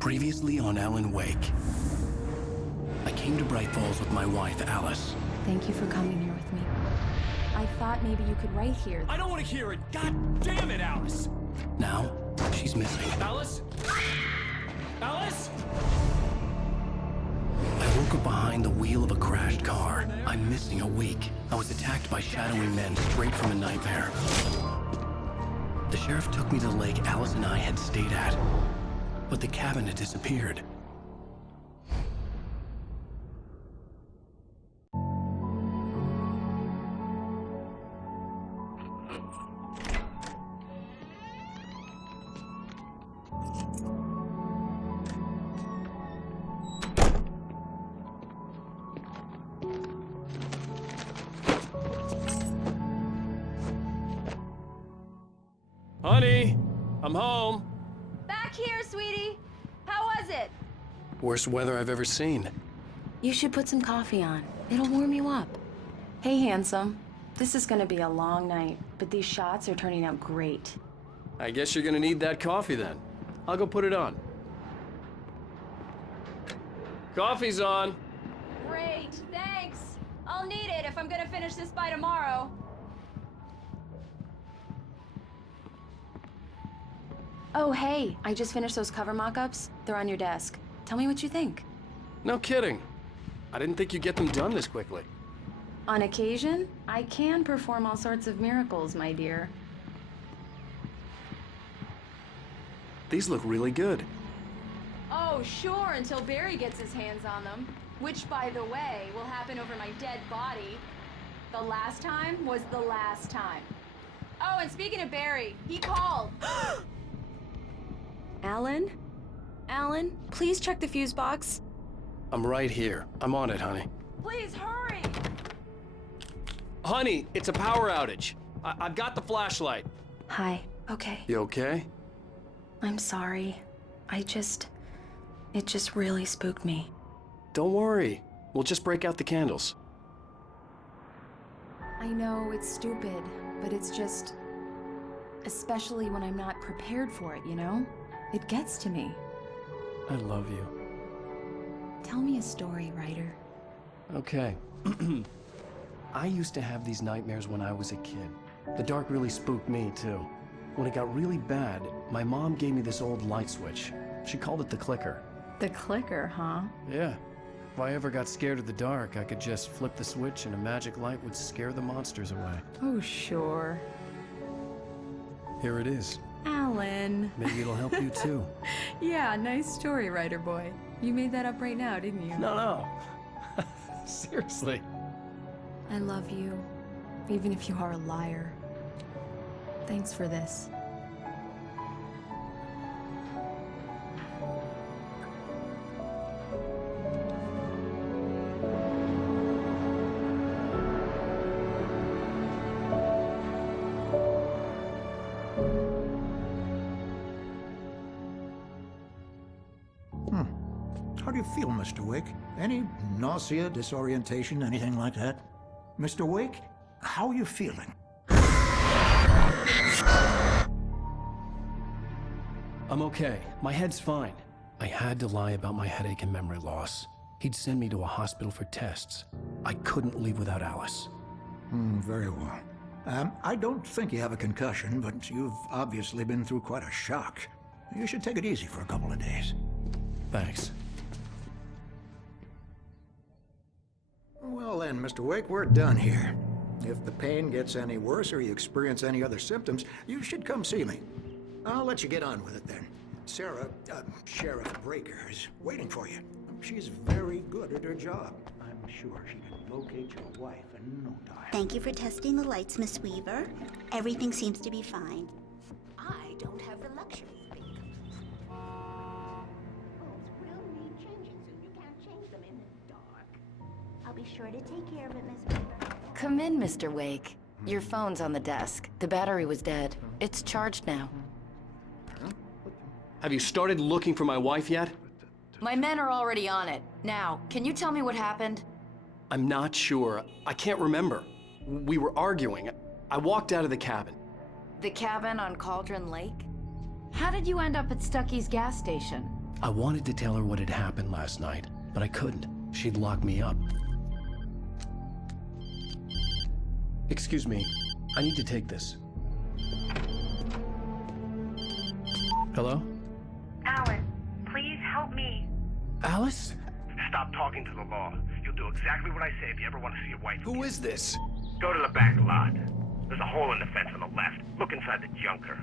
Previously on Alan Wake. I came to Bright Falls with my wife, Alice. Thank you for coming here with me. I thought maybe you could write here. I don't want to hear it! God damn it, Alice! Now, she's missing. Alice? Alice? I woke up behind the wheel of a crashed car. I'm missing a week. I was attacked by shadowy men straight from a nightmare. The sheriff took me to the lake Alice and I had stayed at. But the cabin had disappeared. Honey, I'm home. Back here, sweetie. How was it? Worst weather I've ever seen. You should put some coffee on. It'll warm you up. Hey, handsome. This is gonna be a long night, but these shots are turning out great. I guess you're gonna need that coffee then. I'll go put it on. Coffee's on. Great, thanks. I'll need it if I'm gonna finish this by tomorrow. Oh, hey, I just finished those cover mock-ups. They're on your desk. Tell me what you think. No kidding. I didn't think you'd get them done this quickly. On occasion, I can perform all sorts of miracles, my dear. These look really good. Oh, sure, until Barry gets his hands on them. Which, by the way, will happen over my dead body. The last time was the last time. Oh, and speaking of Barry, he called. Alan? Alan, please check the fuse box. I'm right here. I'm on it, honey. Please hurry! Honey, it's a power outage. I've got the flashlight. Hi, okay. You okay? I'm sorry. It just really spooked me. Don't worry. We'll just break out the candles. I know it's stupid, but it's just... especially when I'm not prepared for it, you know? It gets to me. I love you. Tell me a story, writer. Okay. I used to have these nightmares when I was a kid. The dark really spooked me, too. When it got really bad, my mom gave me this old light switch. She called it the clicker. The clicker, huh? Yeah. If I ever got scared of the dark, I could just flip the switch and a magic light would scare the monsters away. Oh, sure. Here it is. Alan. Maybe it'll help you, too. Yeah, nice story, writer boy. You made that up right now, didn't you? No. Seriously. I love you, even if you are a liar. Thanks for this. How do you feel, Mr. Wake? Any nausea, disorientation, anything like that? Mr. Wake, how are you feeling? I'm okay. My head's fine. I had to lie about my headache and memory loss. He'd send me to a hospital for tests. I couldn't leave without Alice. Very well. I don't think you have a concussion, but you've obviously been through quite a shock. You should take it easy for a couple of days. Thanks. Well then, Mr. Wake, we're done here. If the pain gets any worse or you experience any other symptoms, you should come see me. I'll let you get on with it then. Sarah, Sheriff Breaker, is waiting for you. She's very good at her job. I'm sure she can locate your wife in no time. Thank you for testing the lights, Miss Weaver. Everything seems to be fine. I don't have the luxury of being complete. Clothes will need changing soon. You can't change them in the dark. I'll be sure to take care of it, Miss Weaver. Come in, Mr. Wake. Your phone's on the desk. The battery was dead. It's charged now. Have you started looking for my wife yet? My men are already on it. Now, can you tell me what happened? I'm not sure. I can't remember. We were arguing. I walked out of the cabin. The cabin on Cauldron Lake? How did you end up at Stucky's gas station? I wanted to tell her what had happened last night, but I couldn't. She'd locked me up. Excuse me, I need to take this. Hello? Alan, please help me. Alice? Stop talking to the law. You'll do exactly what I say if you ever want to see your wife. Who is this? Go to the back lot. There's a hole in the fence on the left. Look inside the junker.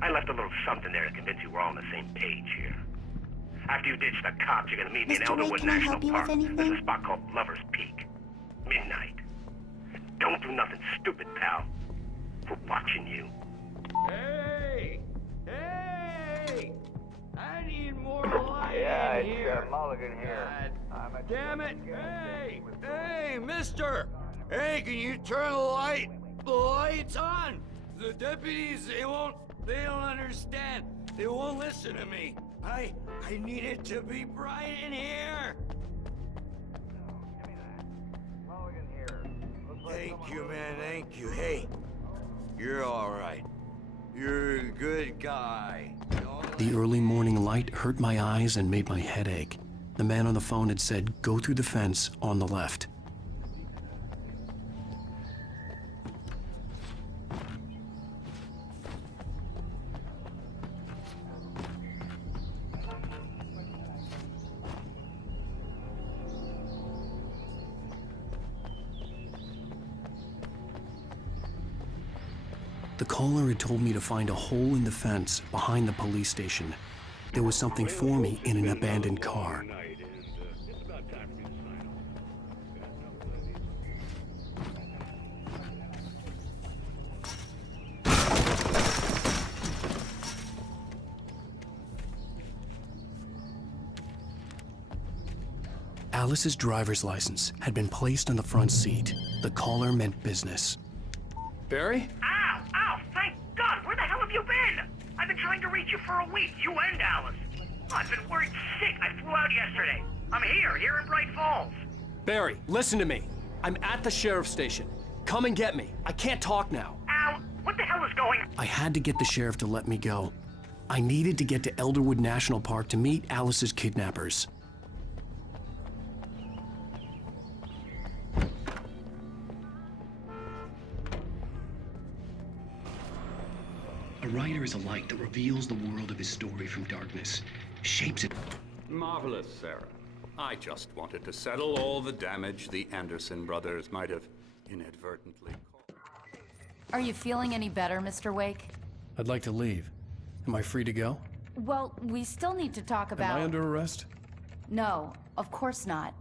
I left a little something there to convince you we're all on the same page here. After you ditch the cops, you're gonna meet me in Mr. Wade, Elderwood can I National help you Park. with anything? There's a spot called Lover's Peak. Midnight. Don't do nothing stupid, pal. We're watching you. Hey! Hey! I need more light in here. Mulligan here. God damn it! Hey! Hey, mister! Hey, can you turn the lights on? The deputies, they don't understand. They won't listen to me. I need it to be bright in here. Mulligan here. Thank you, man, thank you. Hey, you're all right. You're a good guy. The early morning light hurt my eyes and made my head ache. The man on the phone had said, go through the fence on the left. The caller had told me to find a hole in the fence behind the police station. There was something for me in an abandoned car. Alice's driver's license had been placed on the front seat. The caller meant business. Barry? Ow! Ow! Thank God! Where the hell have you been? I've been trying to reach you for a week, you and Alice. Oh, I've been worried sick. I flew out yesterday. I'm here in Bright Falls. Barry, listen to me. I'm at the sheriff's station. Come and get me. I can't talk now. Al, what the hell is going on? I had to get the sheriff to let me go. I needed to get to Elderwood National Park to meet Alice's kidnappers. A writer is a light that reveals the world of his story from darkness, shapes it. Marvelous, Sarah. I just wanted to settle all the damage the Anderson brothers might have inadvertently caused. Are you feeling any better, Mr. Wake? I'd like to leave. Am I free to go? Well, we still need to talk about... Am I under arrest? No, of course not.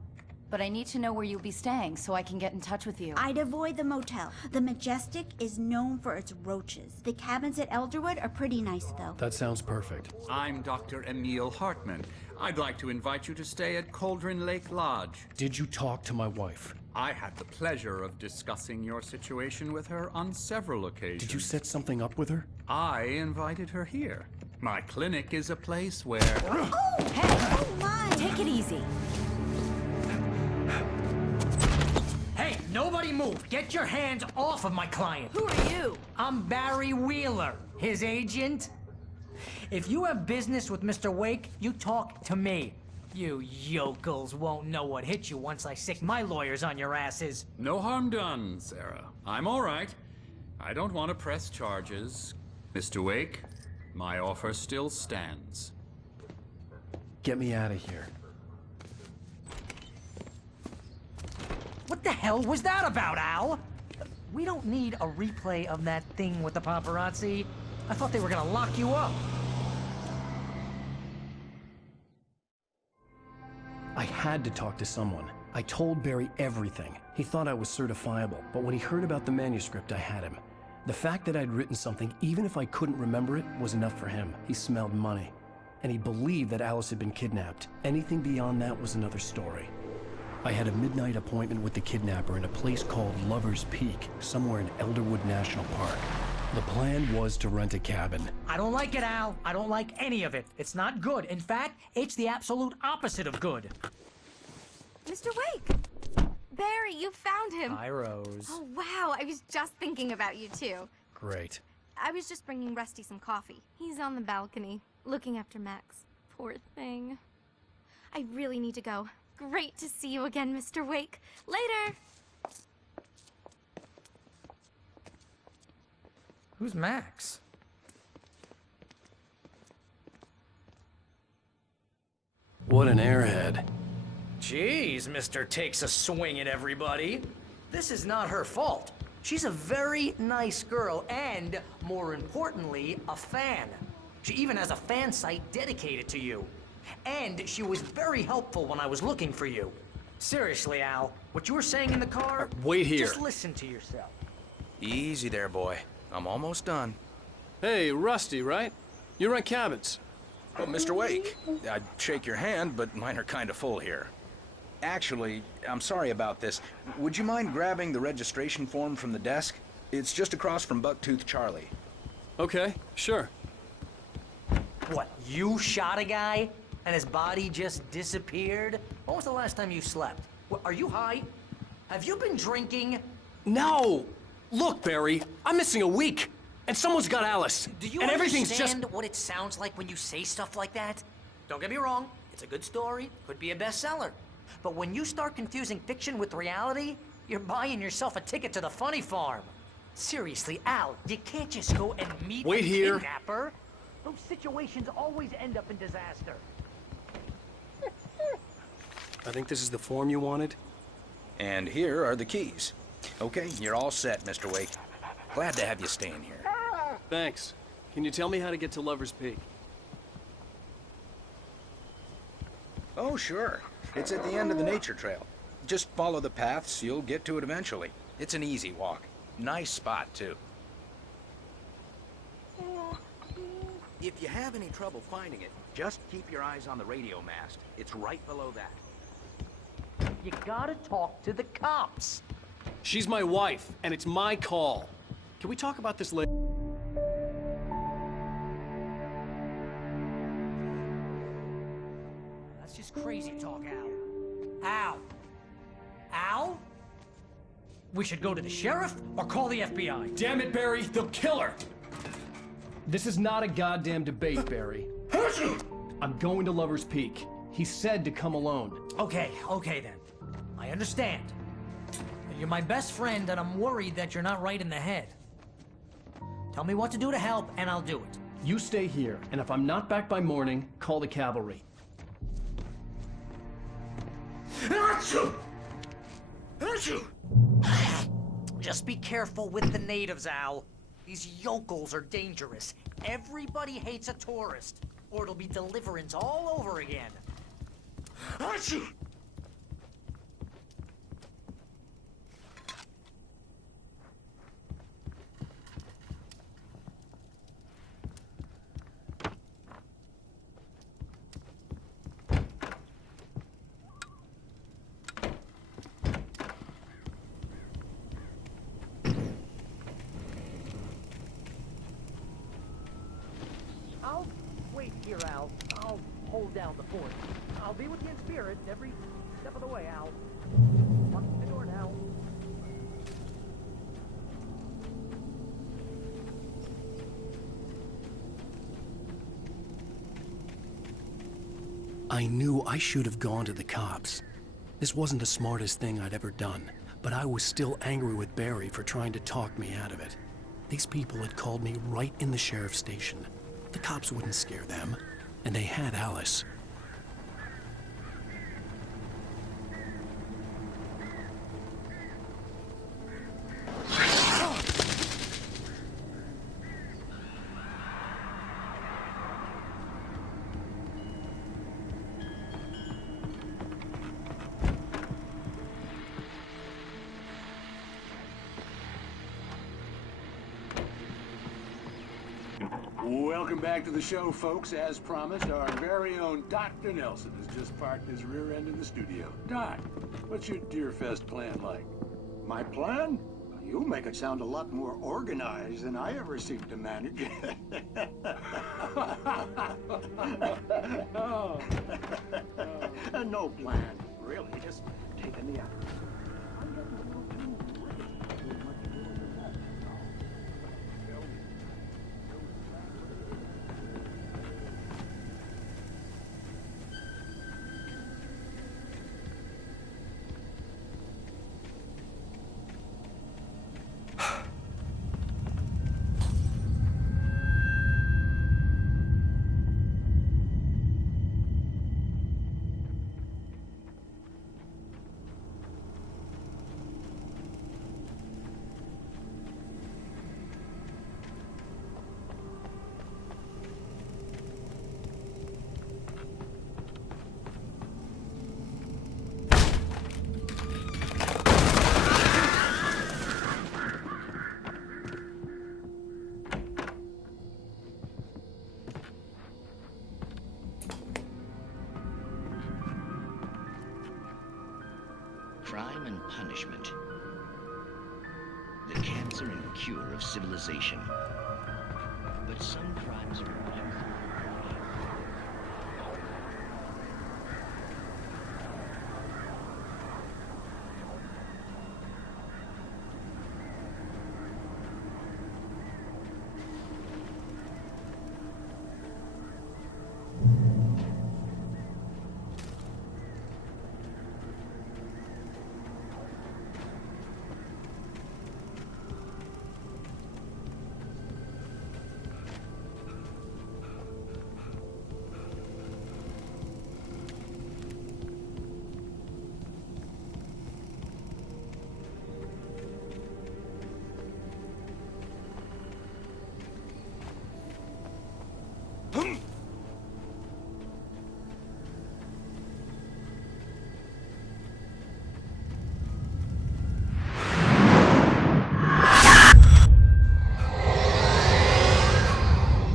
But I need to know where you'll be staying so I can get in touch with you. I'd avoid the motel. The Majestic is known for its roaches. The cabins at Elderwood are pretty nice, though. That sounds perfect. I'm Dr. Emil Hartman. I'd like to invite you to stay at Cauldron Lake Lodge. Did you talk to my wife? I had the pleasure of discussing your situation with her on several occasions. Did you set something up with her? I invited her here. My clinic is a place where... Oh! Hey! Oh, my! Take it easy. Hey, nobody move! Get your hands off of my client! Who are you? I'm Barry Wheeler, his agent. If you have business with Mr. Wake, you talk to me. You yokels won't know what hit you once I sick my lawyers on your asses. No harm done, Sarah. I'm all right. I don't want to press charges. Mr. Wake, my offer still stands. Get me out of here. What the hell was that about, Al? We don't need a replay of that thing with the paparazzi. I thought they were gonna lock you up. I had to talk to someone. I told Barry everything. He thought I was certifiable, but when he heard about the manuscript, I had him. The fact that I'd written something, even if I couldn't remember it, was enough for him. He smelled money. And he believed that Alice had been kidnapped. Anything beyond that was another story. I had a midnight appointment with the kidnapper in a place called Lover's Peak, somewhere in Elderwood National Park. The plan was to rent a cabin. I don't like it, Al. I don't like any of it. It's not good. In fact, it's the absolute opposite of good. Mr. Wake! Barry, you found him! Hi, Rose. Oh, wow. I was just thinking about you, too. Great. I was just bringing Rusty some coffee. He's on the balcony, looking after Max. Poor thing. I really need to go. Great to see you again, Mr. Wake. Later! Who's Max? What an airhead. Jeez, Mr. Takes a swing at everybody. This is not her fault. She's a very nice girl and, more importantly, a fan. She even has a fan site dedicated to you. And she was very helpful when I was looking for you. Seriously, Al, what you were saying in the car... wait here. Just listen to yourself. Easy there, boy. I'm almost done. Hey, Rusty, right? You rent cabins. Oh, Mr. Wake, I'd shake your hand, but mine are kind of full here. Actually, I'm sorry about this. Would you mind grabbing the registration form from the desk? It's just across from Bucktooth Charlie. Okay, sure. What, you shot a guy? And his body just disappeared? When was the last time you slept? What, are you high? Have you been drinking? No! Look, Barry, I'm missing a week, and someone's got Alice. Do you and everything's understand just... what it sounds like when you say stuff like that? Don't get me wrong, it's a good story, could be a bestseller. But when you start confusing fiction with reality, you're buying yourself a ticket to the funny farm. Seriously, Al, you can't just go and meet a kidnapper. Those situations always end up in disaster. I think this is the form you wanted. And here are the keys. Okay, you're all set, Mr. Wake. Glad to have you staying here. Thanks. Can you tell me how to get to Lover's Peak? Oh, sure. It's at the end of the nature trail. Just follow the paths, you'll get to it eventually. It's an easy walk. Nice spot, too. If you have any trouble finding it, just keep your eyes on the radio mast. It's right below that. You gotta talk to the cops. She's my wife, and it's my call. Can we talk about this later? That's just crazy talk, Al. Al? Al? We should go to the sheriff or call the FBI. Damn it, Barry, they'll kill her! This is not a goddamn debate, Barry. I'm going to Lover's Peak. He said to come alone. Okay then. I understand. You're my best friend, and I'm worried that you're not right in the head. Tell me what to do to help, and I'll do it. You stay here, and if I'm not back by morning, call the cavalry. Just be careful with the natives, Al. These yokels are dangerous. Everybody hates a tourist, or it'll be Deliverance all over again. I'll wait here, Al. I'll hold down the fort. I'll be with you in spirit every step of the way, Al. Lock the door now. I knew I should have gone to the cops. This wasn't the smartest thing I'd ever done, but I was still angry with Barry for trying to talk me out of it. These people had called me right in the sheriff's station. The cops wouldn't scare them, and they had Alice. Welcome back to the show, folks. As promised, our very own Dr. Nelson has just parked his rear end in the studio. Doc, what's your Deerfest plan like? My plan? You make it sound a lot more organized than I ever seem to manage. No plan, really. Just taking the effort. I'm getting a little too wicked to do much more than that. crime and punishment. The cancer and cure of civilization. But some crimes are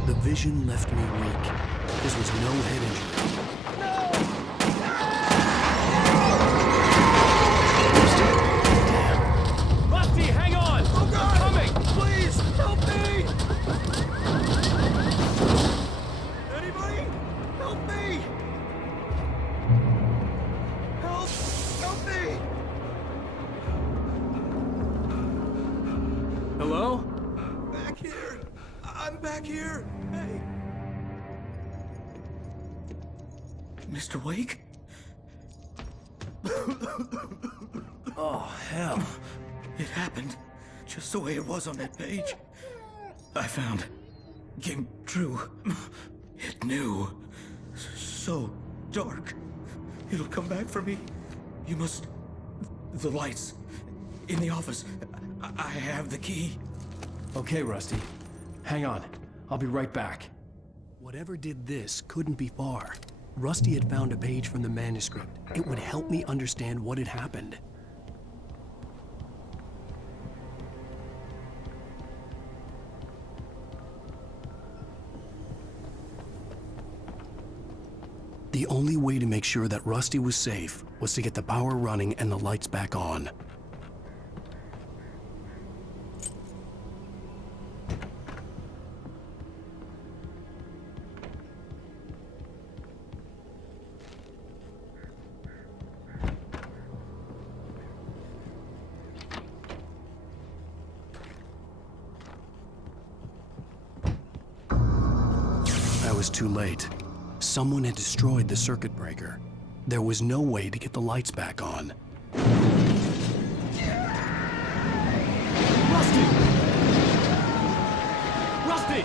The vision left me weak. This was no head injury. Rusty, hang on! Oh God! I'm coming! Please, help me! Anybody? Help me! Help me! Hello? Back here! I'm back here! Hey! Mr. Wake? Oh, hell. It happened just the way it was on that page. I found. Came true. It knew. So dark. It'll come back for me. You must... The lights. In the office. I have the key. Okay, Rusty. Hang on. I'll be right back. Whatever did this couldn't be far. Rusty had found a page from the manuscript. It would help me understand what had happened. The only way to make sure that Rusty was safe was to get the power running and the lights back on. I was too late. Someone had destroyed the circuit breaker. There was no way to get the lights back on. Rusty! Rusty!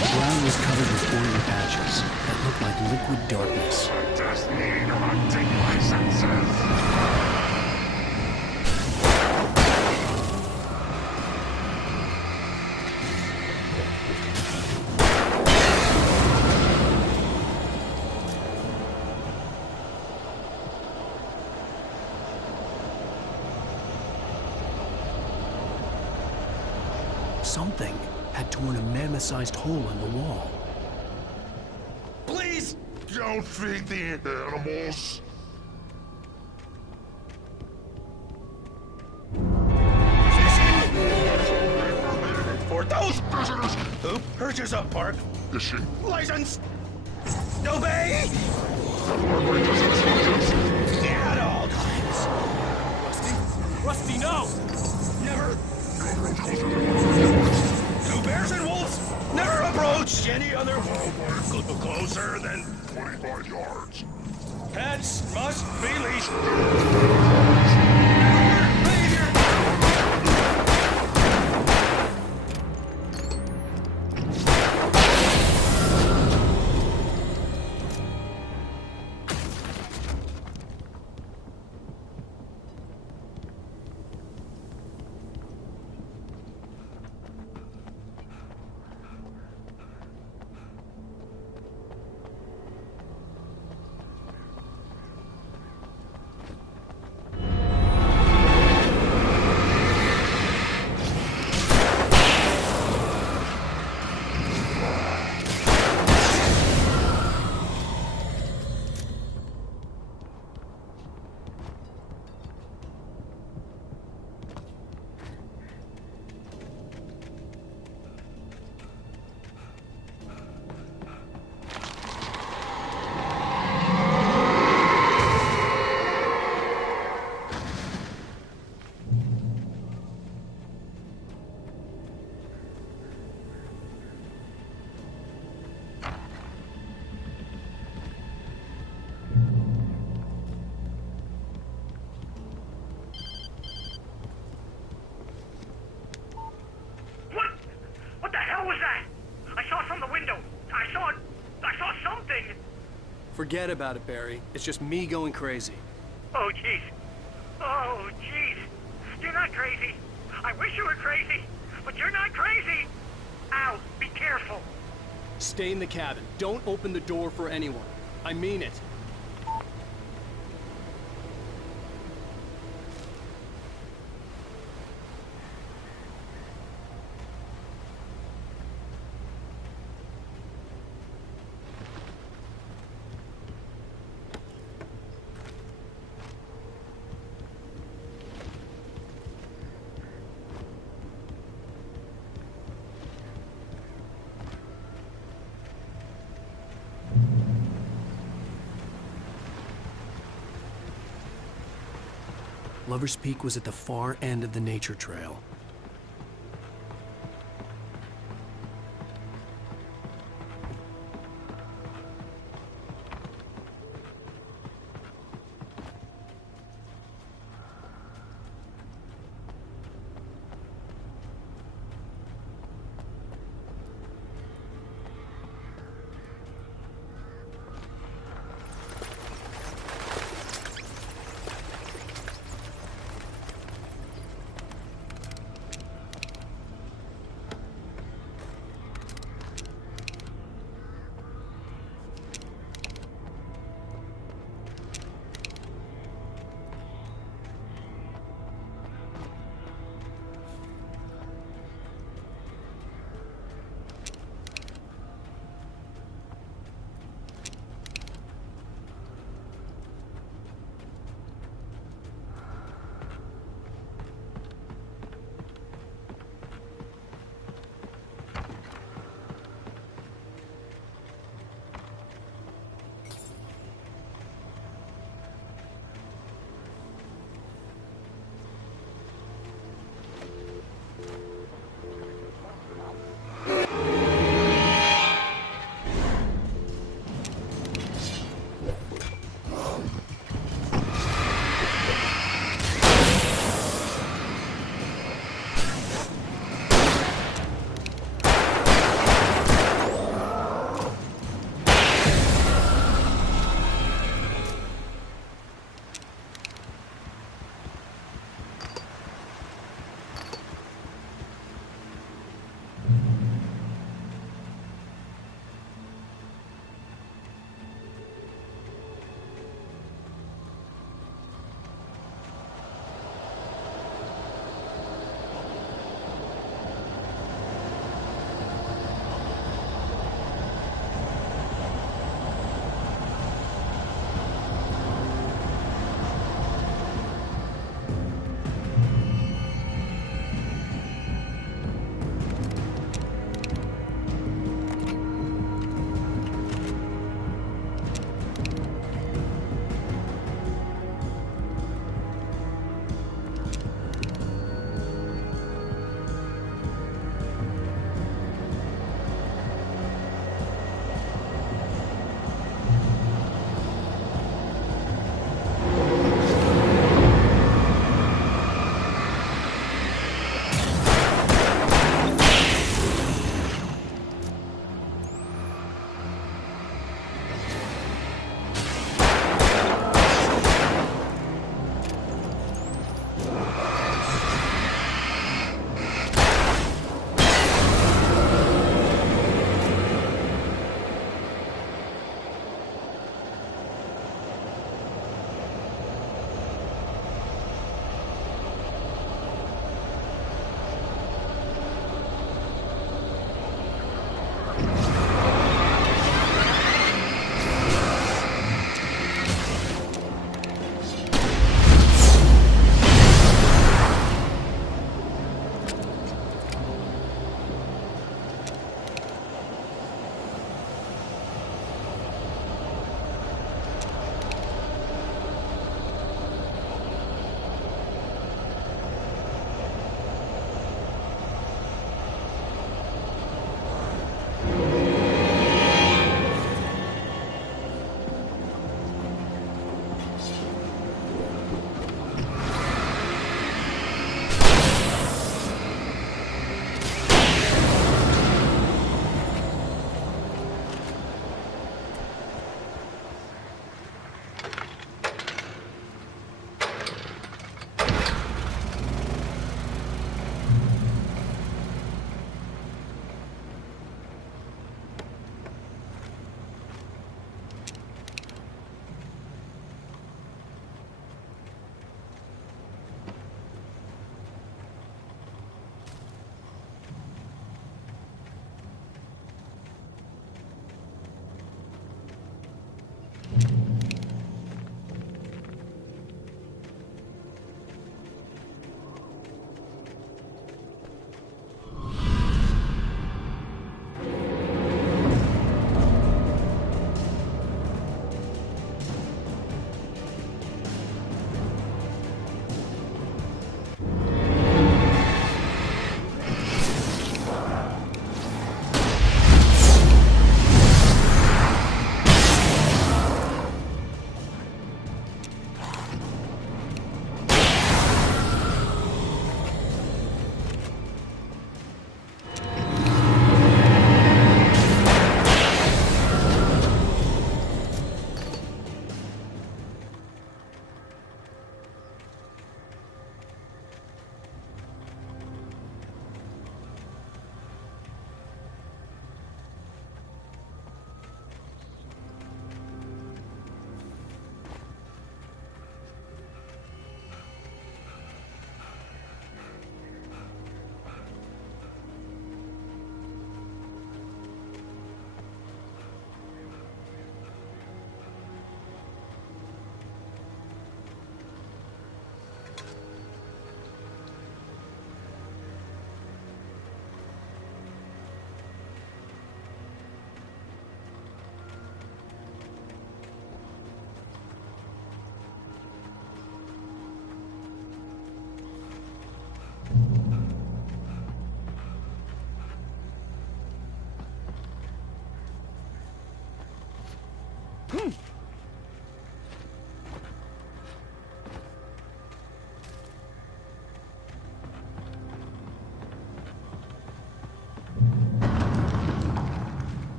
The ground was covered with oily patches that looked like liquid darkness. Just need to take my senses. Something had torn a mammoth-sized hole in the wall. Please don't feed the animals. For those visitors who purchase a park license, obey at all times. Rusty, no! Never. Two bears and wolves never approach any other closer than 25 yards. Pets must be leashed. Forget about it, Barry. It's just me going crazy. Oh, jeez. Oh, jeez. You're not crazy. I wish you were crazy, but you're not crazy. Ow, be careful. Stay in the cabin. Don't open the door for anyone. I mean it. Lover's Peak was at the far end of the nature trail.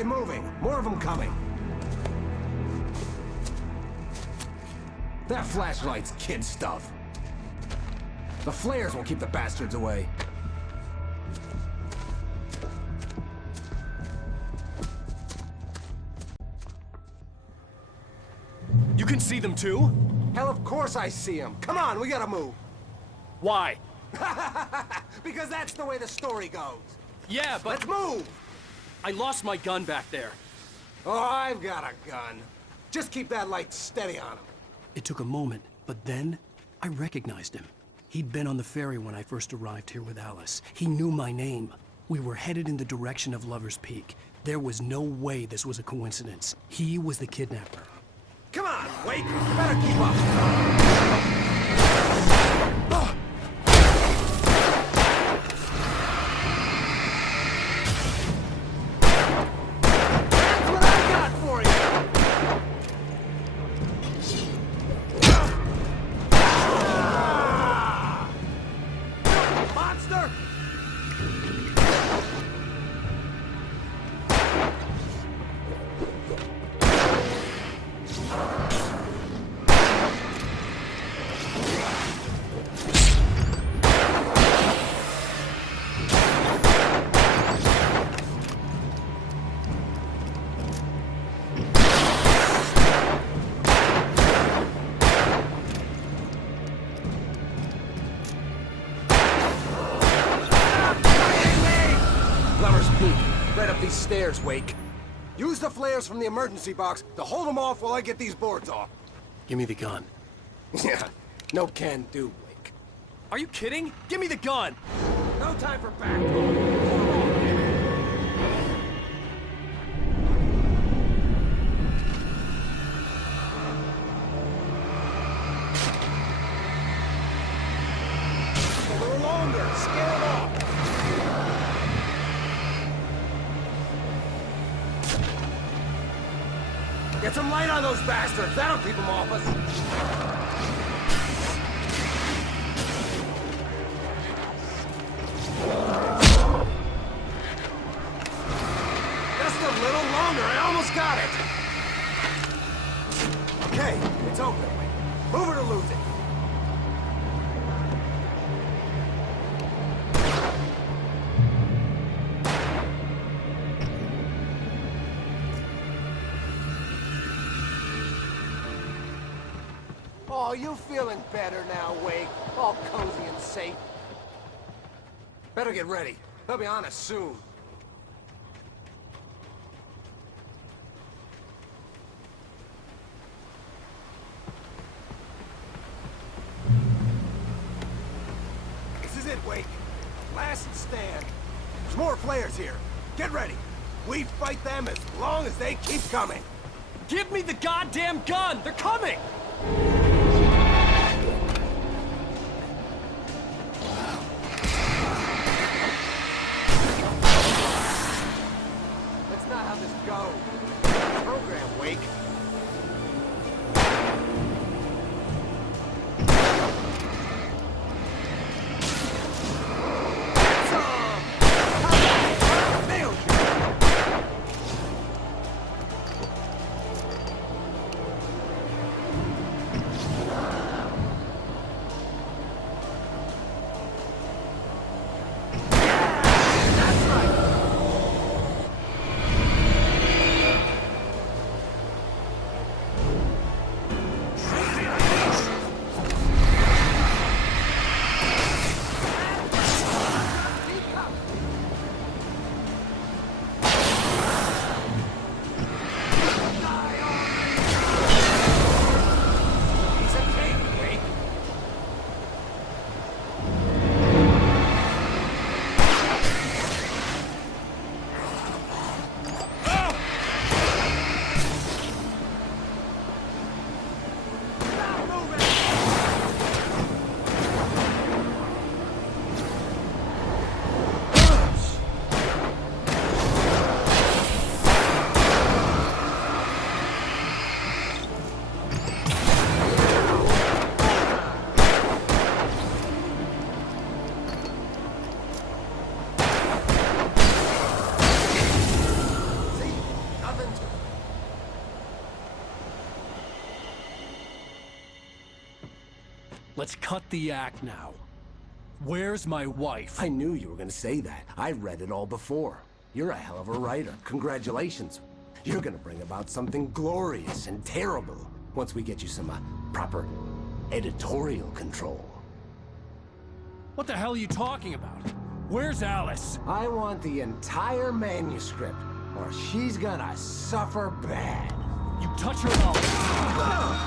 get moving. More of them coming. That flashlight's kid stuff. The flares will keep the bastards away. You can see them too? Hell, of course I see them. Come on, we gotta move. Why? Because that's the way the story goes. Yeah, but... Let's move! I lost my gun back there. Oh, I've got a gun. Just keep that light steady on him. It took a moment, but then I recognized him. He'd been on the ferry when I first arrived here with Alice. He knew my name. We were headed in the direction of Lover's Peak. There was no way this was a coincidence. He was the kidnapper. Come on, Wake! You better keep up! Stairs, Wake. Use the flares from the emergency box to hold them off while I get these boards off. Give me the gun. Yeah, no can do, Wake. Are you kidding? Give me the gun! No time for back. Get some light on those bastards. That'll keep them off us. Just a little longer. I almost got it. Okay, it's open. Move it or lose it. Oh, you feeling better now, Wake? All cozy and safe. Better get ready. They'll be on us soon. This is it, Wake. Last stand. There's more flares here. Get ready. We fight them as long as they keep coming. Give me the goddamn gun! They're coming! Not how this goes. Program, Wake. Let's cut the act now. Where's my wife? I knew you were gonna say that. I read it all before. You're a hell of a writer. Congratulations. You're gonna bring about something glorious and terrible once we get you some proper editorial control. What the hell are you talking about? Where's Alice? I want the entire manuscript, or she's gonna suffer bad. You touch her and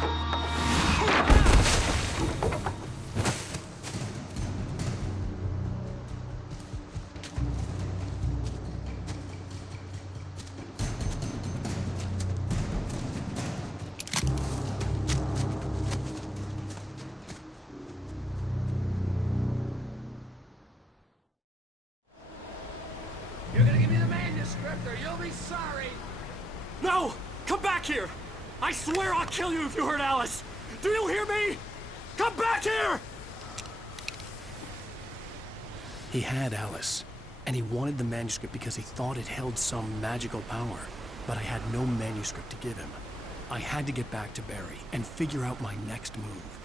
You're gonna give me the manuscript or you'll be sorry. No! Come back here! I swear I'll kill you if you hurt Alice! Do you hear me? Come back here! He had Alice, and he wanted the manuscript because he thought it held some magical power. But I had no manuscript to give him. I had to get back to Barry and figure out my next move.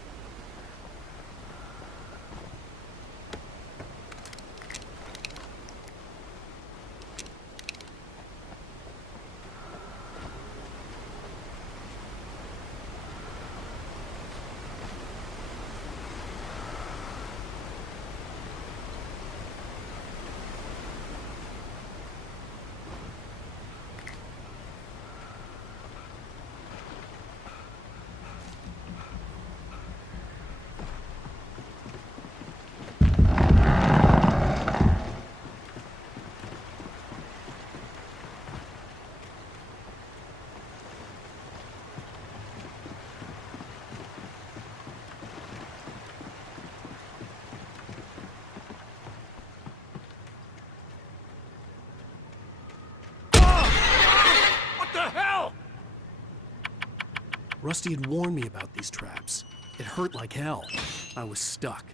Rusty had warned me about these traps. It hurt like hell. I was stuck.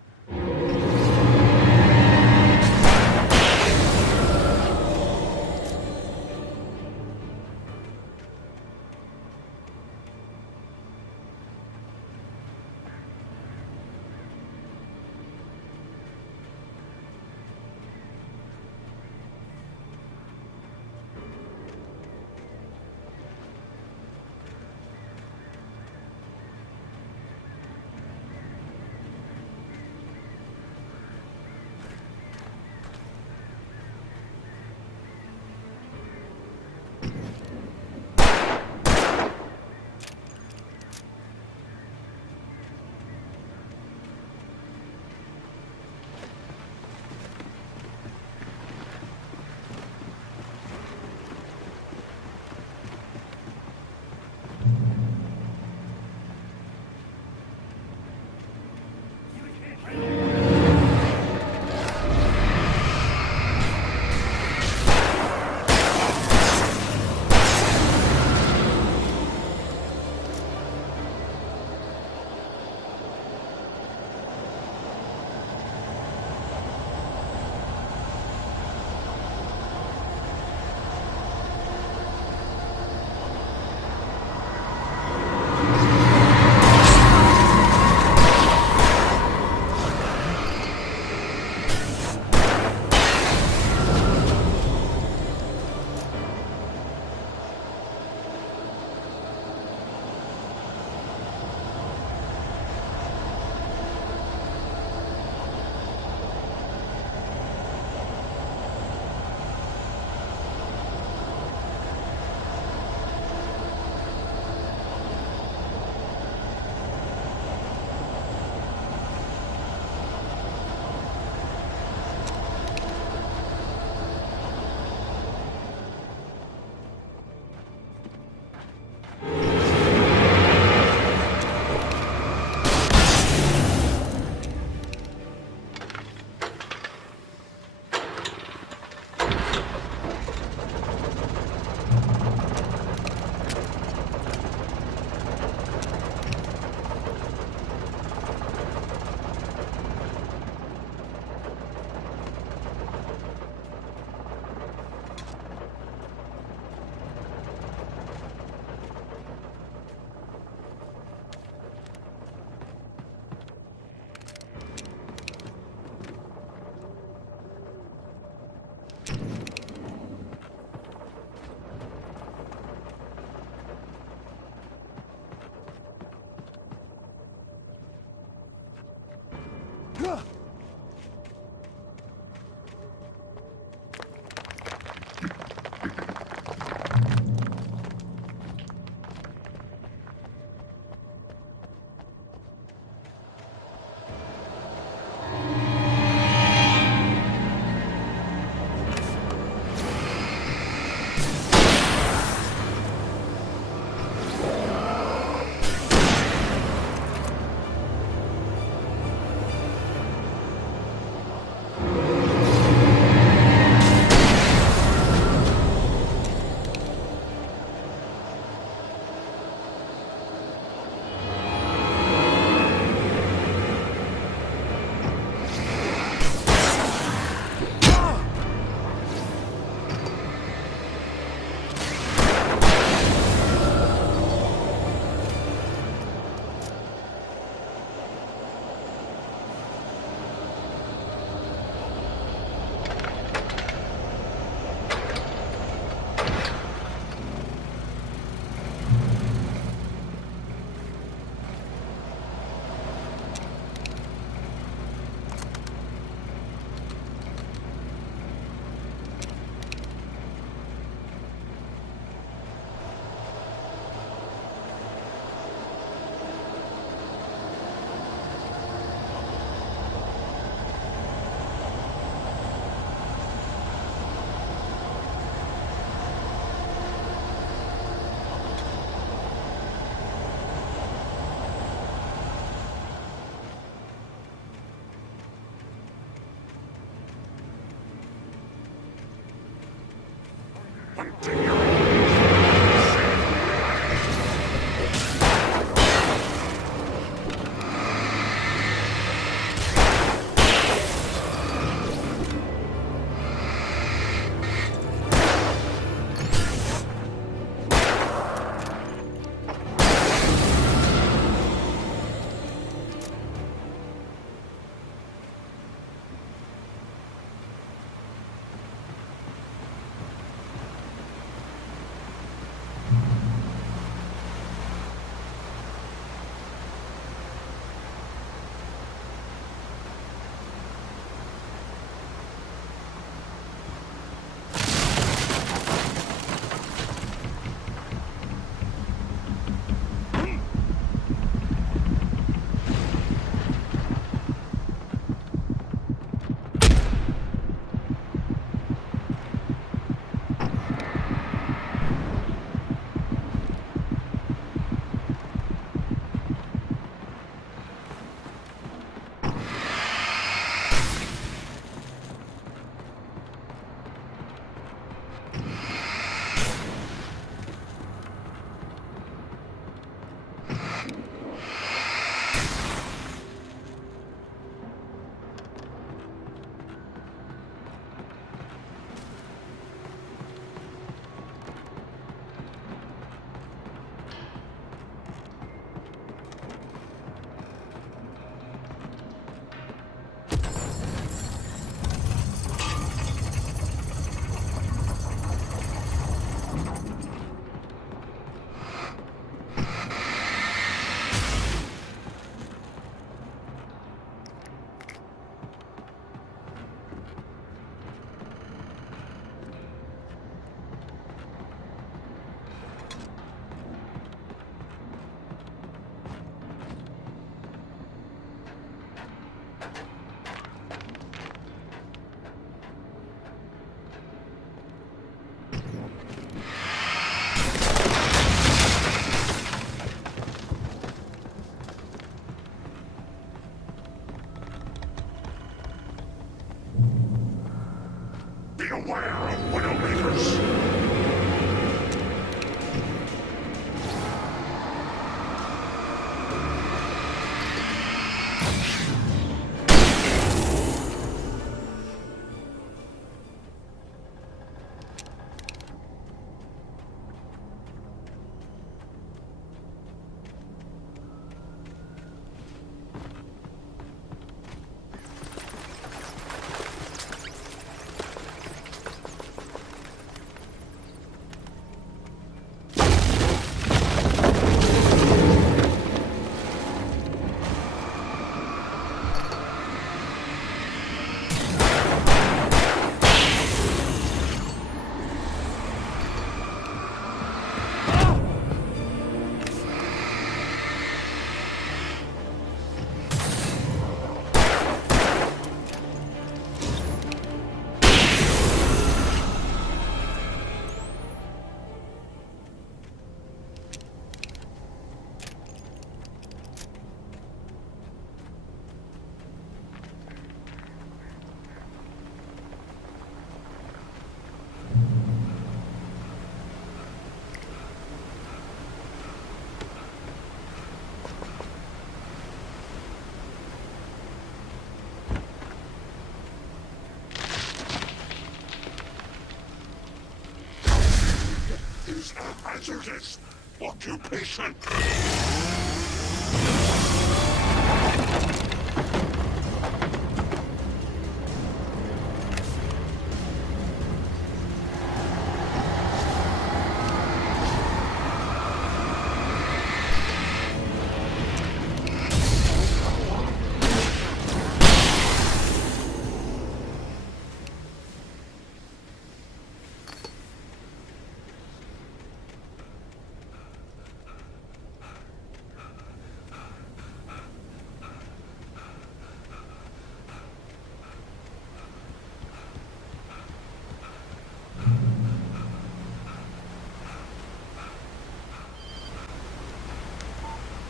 hazardous occupation.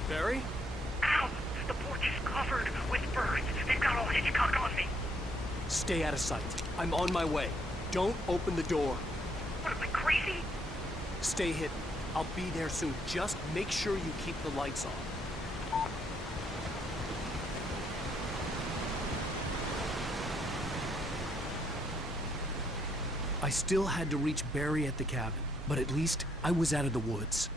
Barry? Ow! The porch is covered with birds. They've got all Hitchcock on me. Stay out of sight. I'm on my way. Don't open the door. What, am I crazy? Stay hidden. I'll be there soon. Just make sure you keep the lights on. I still had to reach Barry at the cabin, but at least I was out of the woods.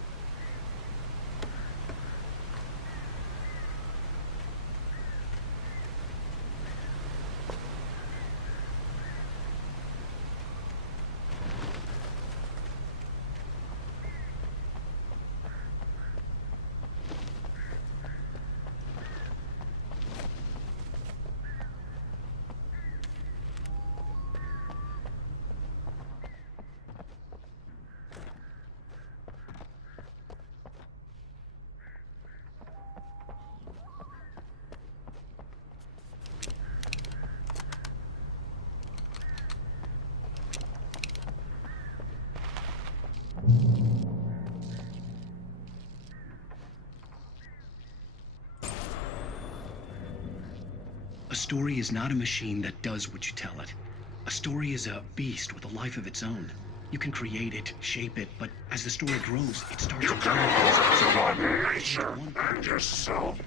A story is not a machine that does what you tell it. A story is a beast with a life of its own. You can create it, shape it, but as the story grows, it starts to run nature and yourself.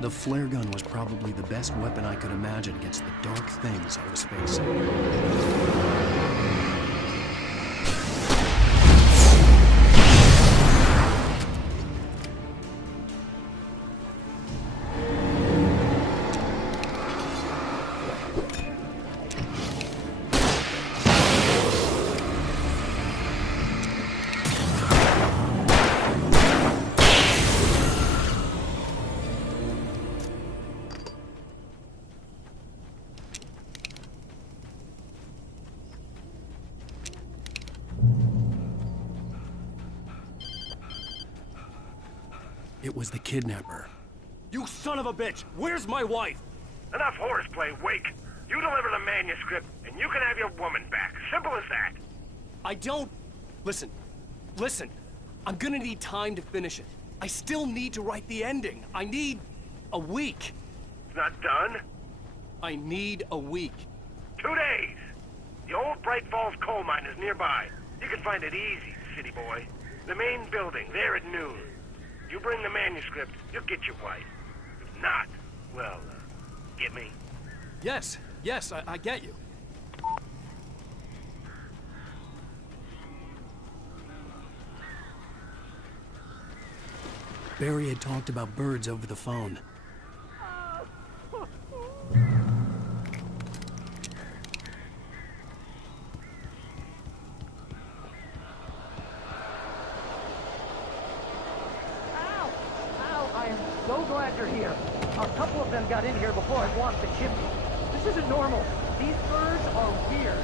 The flare gun was probably the best weapon I could imagine against the dark things I was facing. It was the kidnapper. You son of a bitch! Where's my wife? Enough horseplay, Wake. You deliver the manuscript, and you can have your woman back. Simple as that. I don't... Listen, Listen, I'm gonna need time to finish it. I still need to write the ending. I need a week. It's not done? I need a week. 2 days! The old Bright Falls coal mine is nearby. You can find it easy, city boy. The main building, there at noon. You bring the manuscript, you'll get your wife. If not, well, get me? Yes, I get you. Barry had talked about birds over the phone. I am so glad you're here. A couple of them got in here before I blocked the chimney. This isn't normal. These birds are weird.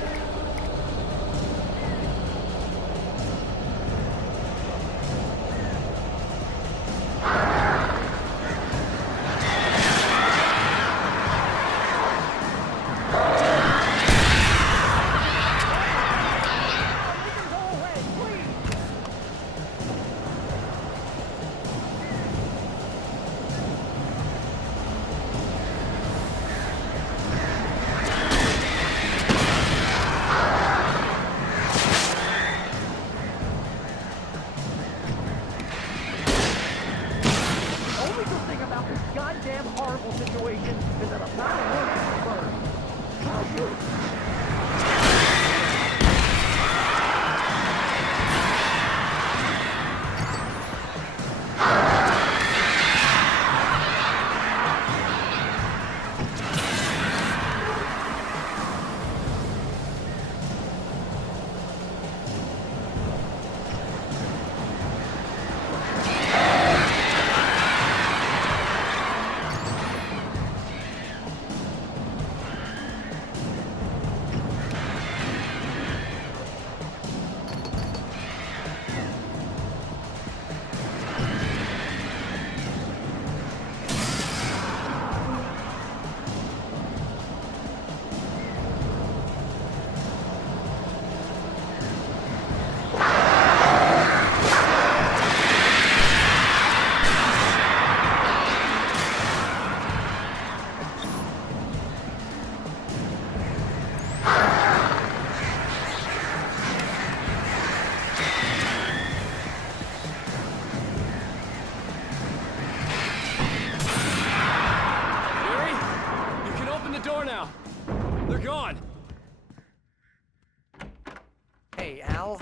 Hey, Al.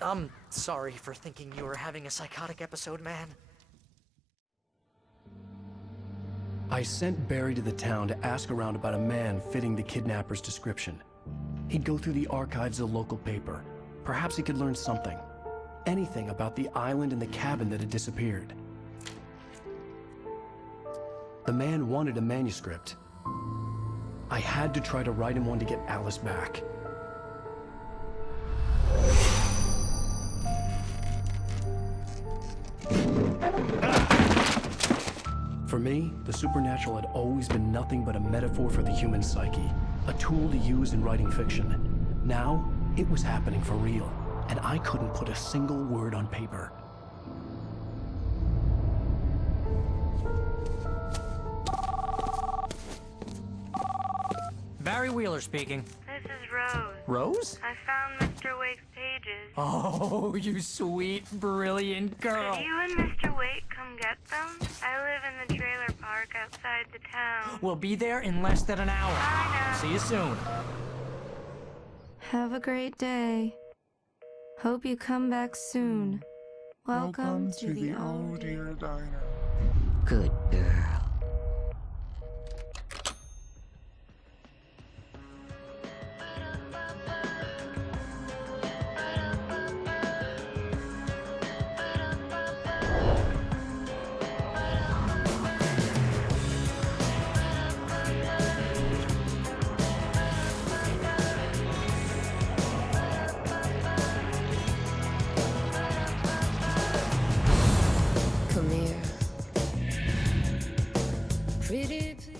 I'm sorry for thinking you were having a psychotic episode, man. I sent Barry to the town to ask around about a man fitting the kidnapper's description. He'd go through the archives of the local paper. Perhaps he could learn something. Anything about the island and the cabin that had disappeared. The man wanted a manuscript. I had to try to write him one to get Alice back. For me, the supernatural had always been nothing but a metaphor for the human psyche, a tool to use in writing fiction. Now, it was happening for real, and I couldn't put a single word on paper. Barry Wheeler speaking. This is Rose. Rose? I found Mr. Wake's pages. Oh, you sweet, brilliant girl. Could you and Mr. Wake come get them? I live in the trailer park outside the town. We'll be there in less than an hour. I know. See you soon. Have a great day. Hope you come back soon. Welcome to the Oh Dear Diner. Good girl. Come here, pretty please.